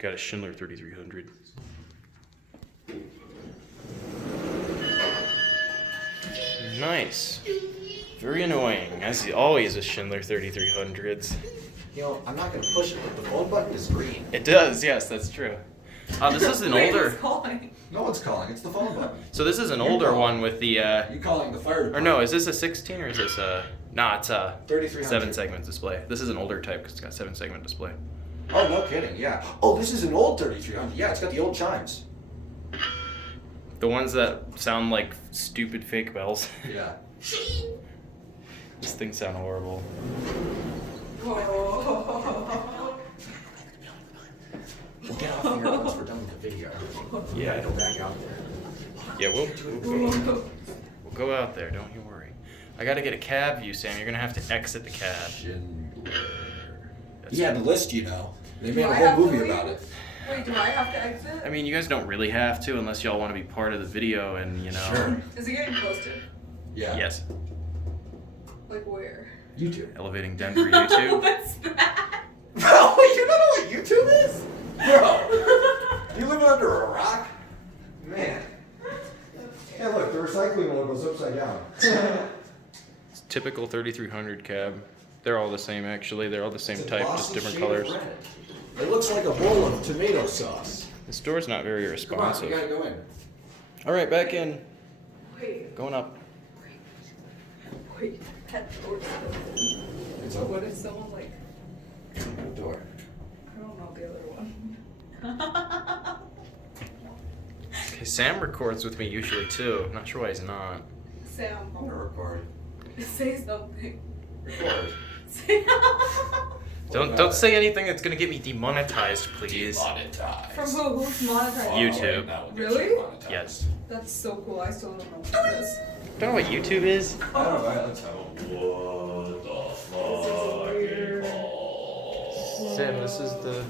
Got a Schindler 3300. Nice. Very annoying, as always with Schindler 3300s. You know, I'm not going to push it, but the phone button is green. It does, yes, that's true. This is an older. No one's calling. It's the phone button. So this is an older one with the. You calling the fire department? Or no, is this a 16 or is this a? Nah, it's a 3300. 7-segment display. This is an older type because it's got 7-segment display. Oh, no kidding. Yeah. Oh, this is an old 3300. Yeah, it's got the old chimes. The ones that sound like stupid fake bells. Yeah. These things sound horrible. We'll get off here once we're done with the video. Yeah. Go back out there. Yeah, we'll go out there. Don't you worry. I gotta get a cab view, Sam. You're gonna have to exit the cab. Schindler. That's He had the list, you know. They made a whole movie about it. Wait, do I have to exit? I mean, you guys don't really have to unless y'all want to be part of the video and, you know. Sure. Is it getting posted? Yeah. Yes. Like where? YouTube. Elevating Denver YouTube. What's that? Bro, you don't know what YouTube is? Bro, you living under a rock? Man. Hey, look, the recycling logo's upside down. It's typical 3300 cab. They're all the same, actually. They're all the same It's a type, glossy just different shade of colors. red. It looks like a bowl of tomato sauce. The store's not very Come on, responsive. you gotta go in. All right, back in. Wait, Going up. wait. That door's open. It's What open. if someone like, What door? I don't know the other one. Okay, Sam records with me usually too. I'm not sure why he's not. Sam, I'm gonna record. say something. Record. Say Don't say anything that's gonna get me demonetized, please. Demonetized. From who? Who's monetized? YouTube. That will get Really? you monetized. Yes. That's so cool. I still don't know what it is. Don't know what YouTube is? I don't know. Let's have a what the fuck? This is weird. Sam, this is the